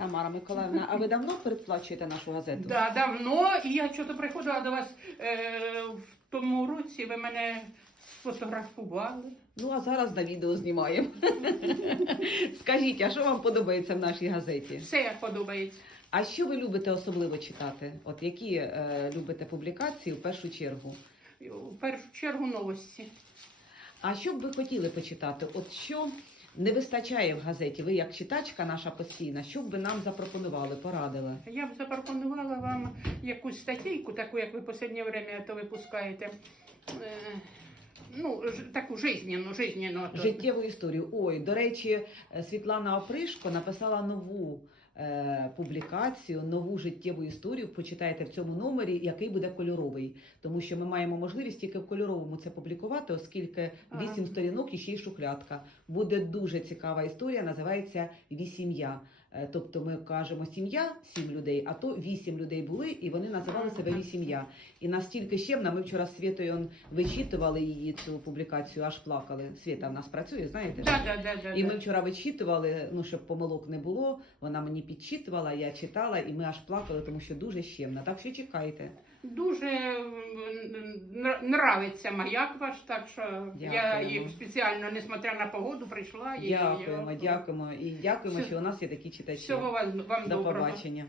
Тамара Миколаївна, а ви давно передплачуєте нашу газету? Да, давно, і я чого приходила до вас е, в тому році, ви мене сфотографували. Ну а зараз на відео знімаємо. Скажіть, а що вам подобається в нашій газеті? Все як подобається. А що ви любите особливо читати? От які е, любите публікації в першу чергу? В першу чергу новості. А що б ви хотіли почитати? От що не вистачає в газеті? Ви як читачка наша постійна, що б ви нам запропонували, порадили? Я б запропонувала вам якусь статейку, таку, як ви в останнє время то випускаєте. Е, ну, ж- таку жизненну, жизненну. то- Життєву історію. Ой, до речі, е, Світлана Опришко написала нову публікацію, нову життєву історію. Почитайте в цьому номері, який буде кольоровий. Тому що ми маємо можливість тільки в кольоровому це публікувати, оскільки вісім сторінок і ще й шухлядка. Буде дуже цікава історія, називається Вісім'я. Е, Тобто ми кажемо сім'я, сім людей, а то вісім людей були, і вони називали себе вісім'я. І настільки щемна, ми вчора з Світою вичитували її цю публікацію, аж плакали. Світа в нас працює, знаєте? Да, да, да, да, І ми вчора вичитували, ну щоб помилок не було. Вона мені підчитувала, я читала, і ми аж плакали, тому що дуже щемна. Так що чекайте. Дуже нравиться маяк ваш, так що я Дякуємо. і спеціально, несмотря на погоду, прийшла. і- Дякуємо, я... дякуємо і дякуємо, Все- що у нас є такі читачі. Всього вам, вам До доброго. побачення.